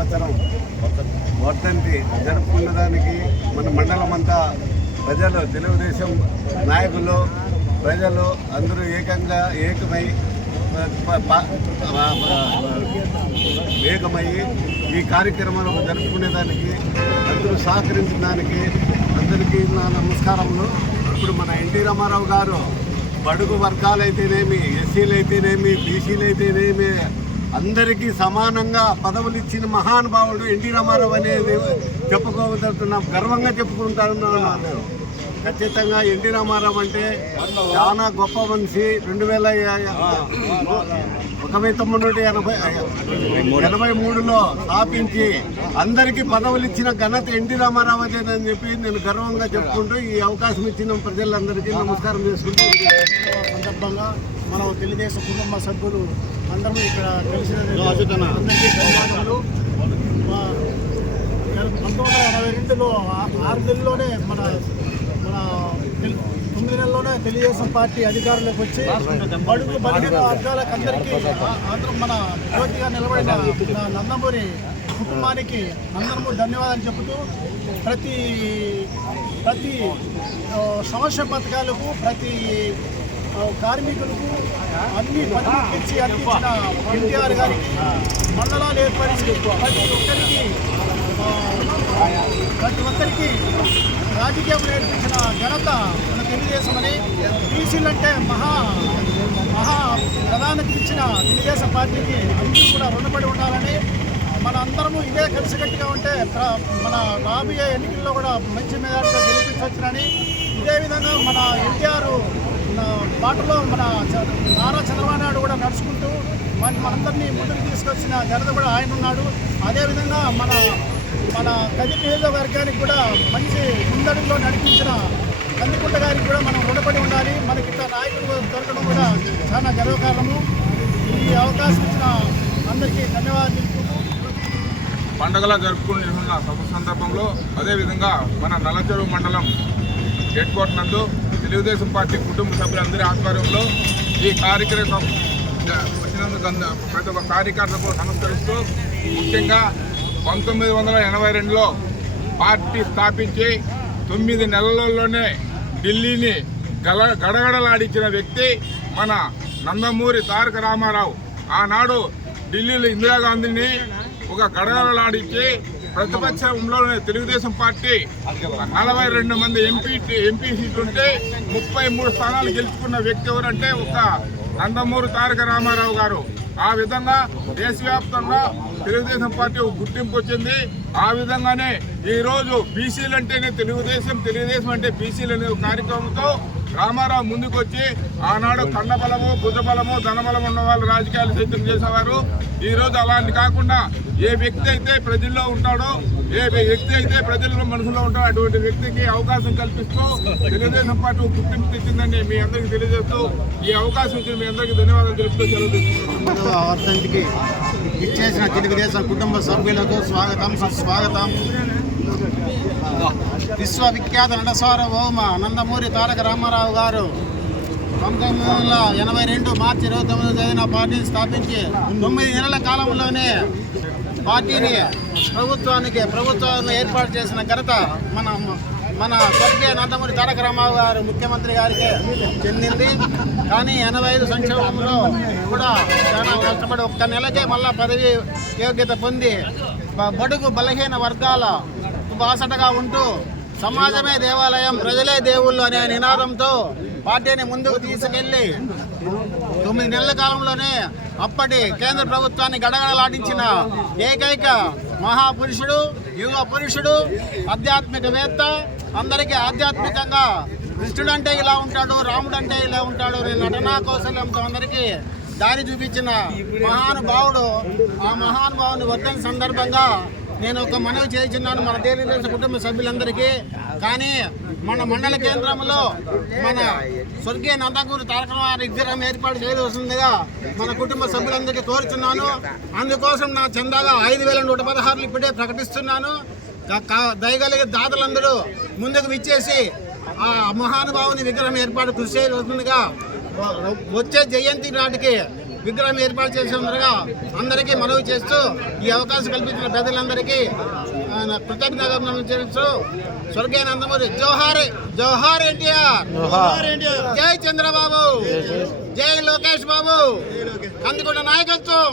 సంవత్సరం వర్ధంతి జరుపుకున్నదానికి మన మండలం అంతా ప్రజలు తెలుగుదేశం నాయకులు ప్రజలు అందరూ ఏకంగా ఏకమై ప- ఏకమయ్యి ఈ కార్యక్రమాలు జరుపుకునేదానికి అందరూ సహకరించిన దానికి అందరికీ నా నమస్కారములు. ఇప్పుడు మన ఎన్టీ రామారావు గారు బడుగు వర్గాలైతేనేమి ఎస్సీలు అయితేనేమి బీసీలు అయితేనేమి అందరికీ సమానంగా పదవులు ఇచ్చిన మహానుభావుడు ఎన్టీ రామారావు అనేది చెప్పుకోగలుగుతున్నాం గర్వంగా చెప్పుకుంటాను ఖచ్చితంగా ఎన్టీ రామారావు అంటే చాలా గొప్ప మనిషి. రెండు వేల ఒకవై తొమ్మిది నూట ఎనభై ఎనభై మూడులో స్థాపించి అందరికీ పదవులు ఇచ్చిన ఘనత ఎన్టీ రామారావు అని చెప్పి నేను గర్వంగా చెప్పుకుంటూ ఈ అవకాశం ఇచ్చిన ప్రజలందరికీ నమస్కారం చేసుకుంటూ సందర్భంగా మన తెలుగుదేశం కుటుంబ సభ్యులు అందరూ ఇక్కడ కలిసిన అందరికీ పంతొమ్మిది వందల ఎనభై రెండులో ఆరు నెలల్లోనే మన మన తొమ్మిది నెలల్లోనే తెలుగుదేశం పార్టీ అధికారంలోకి వచ్చి బడుగు బలిగిన వర్గాలకు అందరికీ ఆంధ్ర మన జ్యోతిగా నిలబడిన నందమూరి కుటుంబానికి అందరము ధన్యవాదాలు చెబుతూ ప్రతి ప్రతి సంవత్సర పథకాలకు ప్రతి కార్మికులకు అన్ని పనిపించి అందించిన ఎన్టీఆర్ గారికి మండలాలు ఏర్పరిచి ప్రతి ఒక్కరికి ప్రతి ఒక్కరికి రాజకీయం నేర్పించిన ఘనత తెలుగుదేశమని బీసీలు అంటే మహా మహా ప్రధానికి ఇచ్చిన తెలుగుదేశం పార్టీకి అందరూ కూడా రుణపడి ఉండాలని మన అందరము ఇదే కలిసికట్టుగా ఉంటే మన రాబోయే ఎన్నికల్లో కూడా మంచి మెజార్టీతో గెలిపించవచ్చునని ఇదే విధంగా మన ఎన్టీఆర్ బాటలో మన నారా చంద్రబాబు నాయుడు కూడా నడుచుకుంటూ మన మనందరినీ ముందుకు తీసుకొచ్చిన జనత కూడా ఆయన ఉన్నాడు. అదేవిధంగా మన మన గది నియోజకవర్గానికి కూడా మంచి ముందడుగులో నడిపించిన కందుకుంట గారికి కూడా మనం రుణపడి ఉండాలి. మనకి ఇట్లా నాయకులు దొరకడం కూడా చాలా గర్వకారణము. ఈ అవకాశం ఇచ్చిన అందరికీ ధన్యవాదాలు తెలుపుకుంటూ పండగలా జరుపుకుంటున్న సభ సందర్భంలో అదేవిధంగా మన నల్లచెరువు మండలం హెడ్ క్వార్టర్ నందు తెలుగుదేశం పార్టీ కుటుంబ సభ్యులందరి ఆధ్వర్యంలో ఈ కార్యక్రమం వచ్చినందుకు ప్రతి ఒక్క కార్యకర్తలకు నమస్కరిస్తూ ముఖ్యంగా పంతొమ్మిది వందల ఎనభై రెండులో పార్టీ స్థాపించి తొమ్మిది నెలల్లోనే ఢిల్లీని గల గడగడలాడించిన వ్యక్తి మన నందమూరి తారక రామారావు. ఆనాడు ఢిల్లీలో ఇందిరాగాంధీని ఒక గడగడలాడించి ప్రతిపక్షంలోనే తెలుగుదేశం పార్టీ నలభై రెండు మంది ఎంపీ ఎంపీ సీట్లు ఉంటే ముప్పై మూడు స్థానాలు గెలుచుకున్న వ్యక్తి ఎవరంటే ఒక నందమూరి తారక రామారావు గారు. ఆ విధంగా దేశవ్యాప్తంగా తెలుగుదేశం పార్టీ గుర్తింపు వచ్చింది. ఆ విధంగానే ఈ రోజు బీసీలు అంటేనే తెలుగుదేశం తెలుగుదేశం అంటే బీసీలు అనే కార్యక్రమంతో రామారావు ముందుకు వచ్చి ఆనాడు కండబలము బుద్ధబలము ధనబలం ఉన్న వాళ్ళు రాజకీయాలు సైతం చేసేవారు. ఈ రోజు అలాంటి కాకుండా ఏ వ్యక్తి అయితే ప్రజల్లో ఉంటాడో ఏ వ్యక్తి అయితే ప్రజల్లో మనసులో ఉంటాడో అటువంటి వ్యక్తికి అవకాశం కల్పిస్తూ తెలుగుదేశం పార్టీ గుర్తింపు తెచ్చిందని మీ అందరికీ తెలియజేస్తూ ఈ అవకాశం ఇచ్చిన మీ అందరికీ ధన్యవాదాలు తెలుపుతూ సెలవు తీసుకుంటున్నాను. ఇచ్చేసిన తెలుగుదేశం కుటుంబ సభ్యులకు స్వాగతం సుస్వాగతం. విశ్వవిఖ్యాత నటసార్వభౌమ నందమూరి తారక రామారావు గారు పంతొమ్మిది వందల ఎనభై రెండు మార్చి ఇరవై తొమ్మిది తేదీన పార్టీని స్థాపించి తొమ్మిది నెలల కాలంలోనే పార్టీని ప్రభుత్వానికి ప్రభుత్వాన్ని ఏర్పాటు చేసిన ఘనత మన మన స్వర్గీయ నందమూరి తారక రామారావు గారు ముఖ్యమంత్రి గారికి చెందింది. కానీ ఎనభై ఐదు సంక్షేమంలో కూడా చాలా కష్టపడి ఒక్క నెలకే మళ్ళా పదవి యోగ్యత పొంది బడుగు బలహీన వర్గాల బాసటగా ఉంటూ సమాజమే దేవాలయం ప్రజలే దేవుళ్ళు అనే నినాదంతో పార్టీని ముందుకు తీసుకెళ్ళి తొమ్మిది నెలల కాలంలోనే అప్పటి కేంద్ర ప్రభుత్వాన్ని గడగడలాడించిన ఏకైక మహాపురుషుడు యువ పురుషుడు ఆధ్యాత్మికవేత్త అందరికీ ఆధ్యాత్మికంగా కృష్ణుడు అంటే ఇలా ఉంటాడు రాముడు అంటే ఇలా ఉంటాడు నేను నటనా కౌశల్యంతో అందరికీ దారి చూపించిన మహానుభావుడు. ఆ మహానుభావుని వద్దని సందర్భంగా నేను ఒక మనవి చేస్తున్నాను మన తెలుగుదేశం కుటుంబ సభ్యులందరికీ. కానీ మన మండల కేంద్రంలో మన స్వర్గీయ నందకూరు తారక వారి విగ్రహం ఏర్పాటు చేయవలసిందిగా మన కుటుంబ సభ్యులందరికీ కోరుతున్నాను అందుకోసం నా చందాగా ఐదు వేల నూట పదహారులు ఇప్పుడే ప్రకటిస్తున్నాను. దయగలిగే దాతలందరూ ముందుకు విచ్చేసి ఆ మహానుభావుని విగ్రహం ఏర్పాటు కృషి చేయవలసిందిగా వచ్చే జయంతి నాటికి విగ్రహం ఏర్పాటు చేసేందుగా అందరికీ మనవి చేస్తూ ఈ అవకాశం కల్పించిన ప్రజలందరికీ ఆ, నా కృతజ్ఞతలు చేస్తూ స్వర్గీయ నందమూరి. జోహార్ జోహార్ ఎన్టీఆర్. జై చంద్రబాబు. జై లోకేష్ బాబు. కందుకొండ నాయకత్వం.